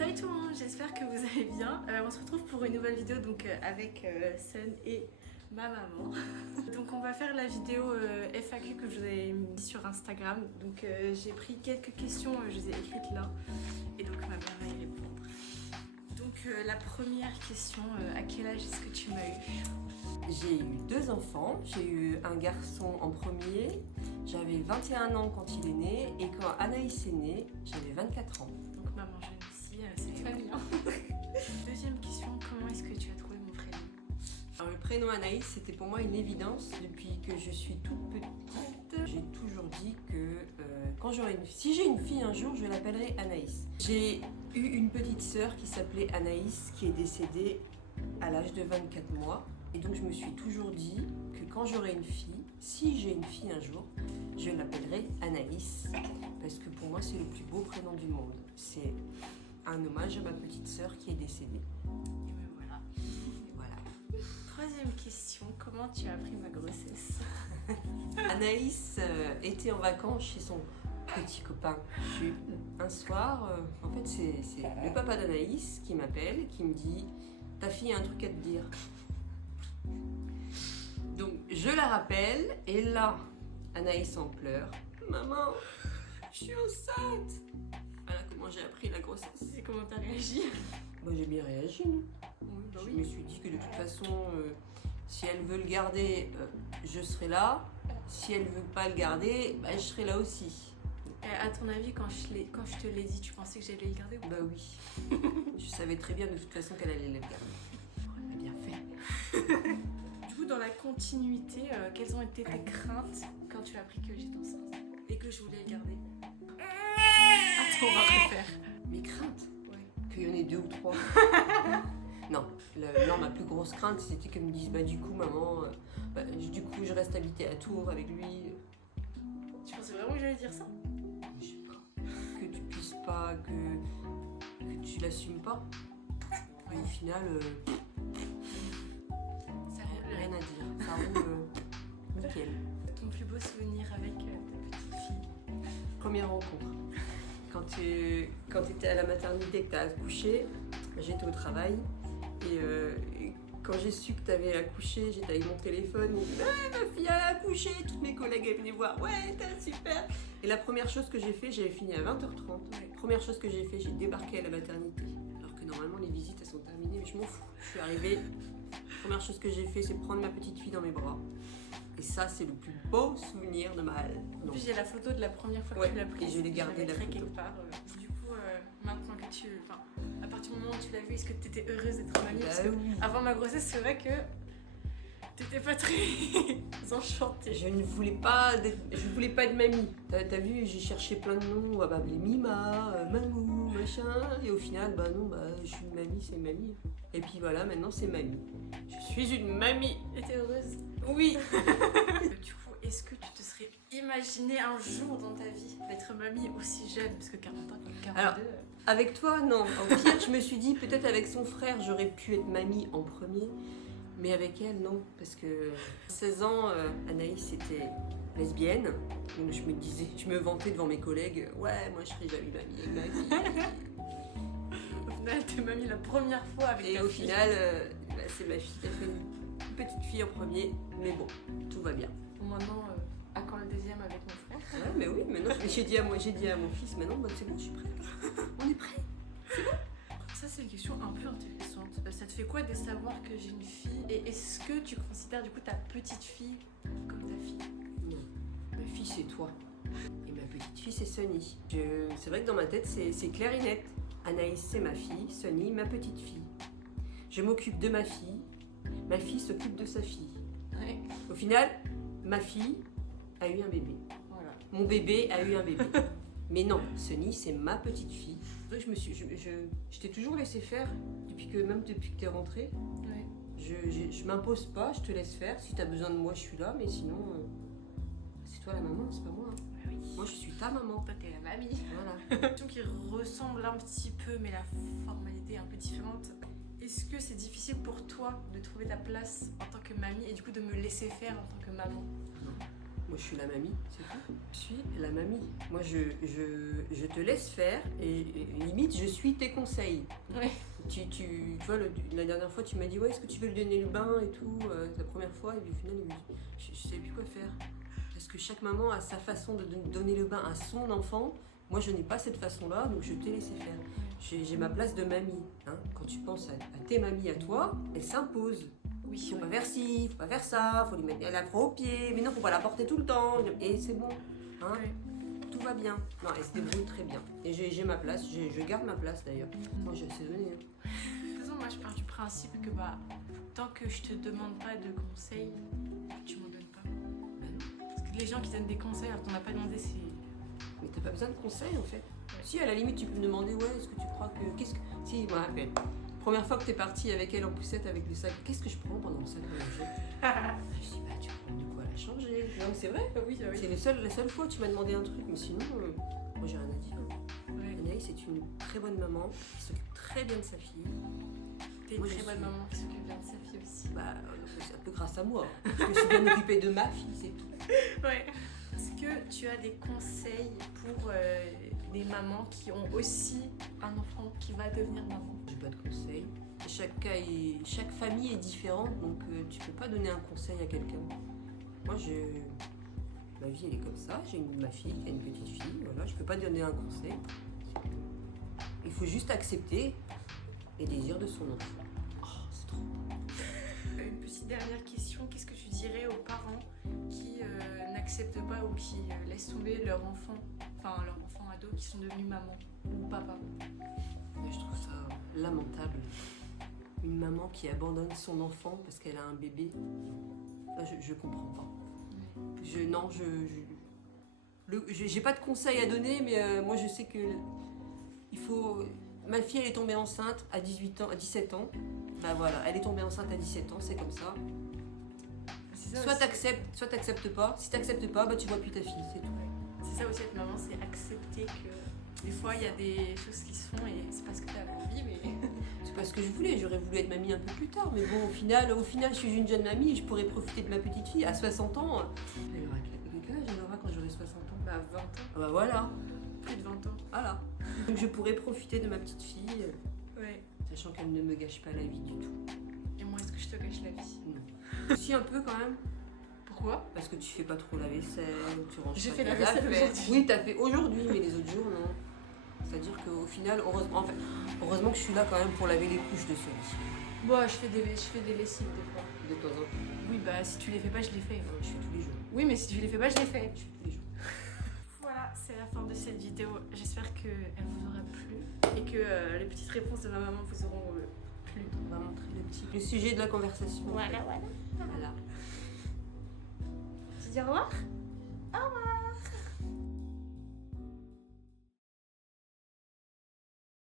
Salut tout le monde, j'espère que vous allez bien. On se retrouve pour une nouvelle vidéo donc avec Sun et ma maman. Donc on va faire la vidéo FAQ que je vous ai mis sur Instagram. Donc j'ai pris quelques questions, je les ai écrites là. Et donc ma mère va y répondre. Donc la première question, à quel âge est-ce que tu m'as eu? J'ai eu 2 enfants, j'ai eu un garçon en premier, j'avais 21 ans quand il est né et quand Anaïs est née, j'avais 24 ans. Donc maman jeune aussi, c'est très bien. Deuxième question, comment est-ce que tu as trouvé mon prénom? Alors, le prénom Anaïs, c'était pour moi une évidence depuis que je suis toute petite. J'ai toujours dit que si j'ai une fille un jour, je l'appellerai Anaïs. J'ai eu une petite sœur qui s'appelait Anaïs qui est décédée à l'âge de 24 mois. Et donc je me suis toujours dit que quand j'aurai une fille, si j'ai une fille un jour, je l'appellerai Anaïs. Parce que pour moi, c'est le plus beau prénom du monde. C'est un hommage à ma petite sœur qui est décédée. Et ben voilà. Et voilà. Troisième question, comment tu as appris ma grossesse? Anaïs était en vacances chez son petit copain Jules. Un soir, en fait, c'est le papa d'Anaïs qui m'appelle, qui me dit « Ta fille a un truc à te dire ». Donc je la rappelle et là, Anaïs en pleure. « Maman, je suis enceinte !» Voilà comment j'ai appris la grossesse. Et comment t'as réagi? Moi j'ai bien réagi. Non Oui, bah Je oui. me suis dit que de toute façon, si elle veut le garder, je serai là. Si elle veut pas le garder, bah, je serai là aussi. À ton avis, quand je te l'ai dit, tu pensais que j'allais le garder ou pas? Bah oui. Je savais très bien de toute façon qu'elle allait le garder. Elle a bien fait. Du coup, dans la continuité, quelles ont été tes craintes quand tu as appris que j'étais enceinte et que je voulais le garder? Attends, on va refaire. Mes craintes, Ouais. qu'il y en ait 2 ou 3. Non, ma plus grosse crainte, c'était qu'elle me dise, bah du coup, maman, du coup, je reste habiter à Tours avec lui. Tu pensais vraiment que j'allais dire ça? Je sais pas. Que tu puisses pas, que tu l'assumes pas. Et au final, Ça roule. rien à dire. Ça roule nickel. Ton plus beau souvenir avec ta petite fille? Première rencontre. Quand tu étais à la maternité et que tu as accouché, j'étais au travail. Et quand j'ai su que tu avais accouché, j'étais avec mon téléphone. Ma fille a accouché. Toutes mes collègues elles venaient voir. Ouais, t'es super. Et la première chose que j'ai fait, j'avais fini à 20h30. Première chose que j'ai fait, j'ai débarqué à la maternité. Alors que normalement, les visites, elles sont terminées. Mais je m'en fous. Je suis arrivée. Première chose que j'ai fait, c'est prendre ma petite fille dans mes bras. Et ça, c'est le plus beau souvenir de ma... En Non. plus, j'ai la photo de la première fois que Ouais, tu l'as prise. et je l'ai gardée, la mettrai photo. quelque part. Du coup, maintenant que à partir du moment où tu l'as vue, est-ce que tu étais heureuse d'être mamie? Parce que oui. avant ma grossesse, c'est vrai que t'étais pas très enchantée. Je ne voulais pas être mamie. T'as vu, j'ai cherché plein de noms. On va m'appeler Mima, Mamou, machin. Et au final, bah non, je suis une mamie, c'est mamie. Et puis voilà, maintenant c'est mamie. Je suis une mamie. Et t'es heureuse? Oui. Du coup, est-ce que tu te serais imaginé un jour dans ta vie d'être mamie aussi jeune? Parce que 40 ans, comme 42... Alors, avec toi, non. Au pire, je me suis dit, peut-être avec son frère, j'aurais pu être mamie en premier. Mais avec elle, non. Parce que 16 ans, Anaïs était lesbienne. Donc je me vantais devant mes collègues. Ouais, moi je serais jamais mamie avec ma fille. Au final, t'es mamie la première fois avec Et ta au fille. final, c'est ma fille qui a fait une petite fille en premier. Mais bon, tout va bien. Bon, maintenant, à quand le deuxième avec mon frère? Ouais, mais oui, maintenant j'ai dit à mon fils, maintenant, c'est bon, je suis prête. On est prêt. Ça, c'est une question un peu intéressante. Ça te fait quoi de savoir que j'ai une fille? Et est-ce que tu considères du coup ta petite fille comme ta fille? Non, ma fille c'est toi. Et ma petite fille c'est Sunny. C'est vrai que dans ma tête c'est clair et net. Anaïs c'est ma fille, Sunny ma petite fille. Je m'occupe de ma fille s'occupe de sa fille. Ouais. Au final, ma fille a eu un bébé. Voilà. Mon bébé a eu un bébé. Mais non, Sunny c'est ma petite fille. Je t'ai toujours laissé faire depuis que t'es rentrée. Ouais. Je m'impose pas, je te laisse faire. Si t'as besoin de moi, je suis là, mais sinon, c'est toi la maman, c'est pas moi. Hein. Oui. Moi, je suis ta maman. Toi, t'es la mamie. Voilà. Une question qui ressemble un petit peu, mais la formalité est un peu différente. Est-ce que c'est difficile pour toi de trouver ta place en tant que mamie et du coup de me laisser faire en tant que maman? Moi, je suis la mamie, c'est tout. Je suis la mamie. Moi, je te laisse faire et limite, je suis tes conseils. Ouais. Tu vois, la dernière fois, tu m'as dit, ouais, est-ce que tu veux lui donner le bain et tout, la première fois, et puis au final, je ne savais plus quoi faire. Parce que chaque maman a sa façon de donner le bain à son enfant. Moi, je n'ai pas cette façon-là, donc je t'ai laissé faire. J'ai ma place de mamie. Hein. Quand tu penses à tes mamies à toi, elles s'imposent. Oui, Faut pas faire ci, faut pas faire ça, faut lui mettre la croix au pied, mais non, faut pas la porter tout le temps, et c'est bon. Hein. Ouais. Tout va bien. Non, elle se débrouille très bien. Et j'ai ma place, je garde ma place d'ailleurs. Moi, j'ai assez donné. Hein. De toute façon, moi je pars du principe que tant que je te demande pas de conseils, tu m'en donnes pas. Parce que les gens qui donnent des conseils alors qu'on n'a pas demandé, c'est. Mais t'as pas besoin de conseils en fait. Si à la limite tu peux me demander, ouais, est-ce que tu crois que. Si, je me rappelle. Première fois que t'es partie avec elle en poussette avec le sac, qu'est-ce que je prends pendant le sac à manger? Je dis, bah tu prends de quoi la changer. Non, mais c'est vrai. Oui, oui. C'est la seule fois que tu m'as demandé un truc, mais sinon, moi j'ai rien à dire. Ouais. Anaïs c'est une très bonne maman qui s'occupe très bien de sa fille. T'es une très bonne maman qui s'occupe bien de sa fille aussi. Bah, c'est un peu grâce à moi. Je me suis bien occupée de ma fille, c'est tout. Ouais. Est-ce que tu as des conseils pour des mamans qui ont aussi un enfant qui va devenir maman? J'ai pas de conseils. Chaque famille est différente, donc tu peux pas donner un conseil à quelqu'un. Moi, ma vie elle est comme ça. J'ai ma fille qui a une petite fille. Voilà, je peux pas donner un conseil. Il faut juste accepter les désirs de son enfant. Oh, c'est trop. Une petite dernière question. Qu'est-ce que tu dirais aux parents qui n'acceptent pas ou qui laissent tomber leur enfant ado qui sont devenus maman ou papa? Mais je trouve ça lamentable. Une maman qui abandonne son enfant parce qu'elle a un bébé. Ça, je comprends pas. J'ai pas de conseils à donner, mais moi je sais que il faut. Ma fille elle est tombée enceinte à 17 ans. Bah voilà, elle est tombée enceinte à 17 ans, c'est comme ça. Soit t'acceptes, soit t'acceptes pas. Si t'acceptes pas, bah tu vois plus ta fille, c'est tout. C'est ça aussi être maman, c'est accepter que des fois il y a des choses qui se font et c'est pas ce que tu as envie, mais. C'est pas ce que je voulais, j'aurais voulu être mamie un peu plus tard, mais bon, au final, je suis une jeune mamie et je pourrais profiter de ma petite fille à 60 ans. Elle aura quel âge elle aura quand j'aurai 60 ans? Bah 20 ans. Ah bah voilà, Plus de 20 ans. voilà. Donc je pourrais profiter de ma petite fille, Ouais. sachant qu'elle ne me gâche pas la vie du tout. Et moi, est-ce que je te gâche la vie? Non. Si un peu quand même, Pourquoi? parce que tu fais pas trop la vaisselle, tu ranges J'ai pas fait la tes vaisselle affaires. aujourd'hui. Oui, t'as fait aujourd'hui, mais les autres jours, non. C'est-à-dire qu'au final, heureusement que je suis là quand même pour laver les couches de celui-ci. Bon, je fais des lessives des fois. De temps en temps. Oui, bah si tu les fais pas, je les fais. Je fais tous les jours. Oui, mais si tu les fais pas, je les fais. Je fais tous les jours. Voilà, c'est la fin de cette vidéo. J'espère qu'elle vous aura plu et que les petites réponses de ma maman vous auront plu. On va montrer le sujet de la conversation. Voilà. Voilà. Tu dis au revoir? Au revoir.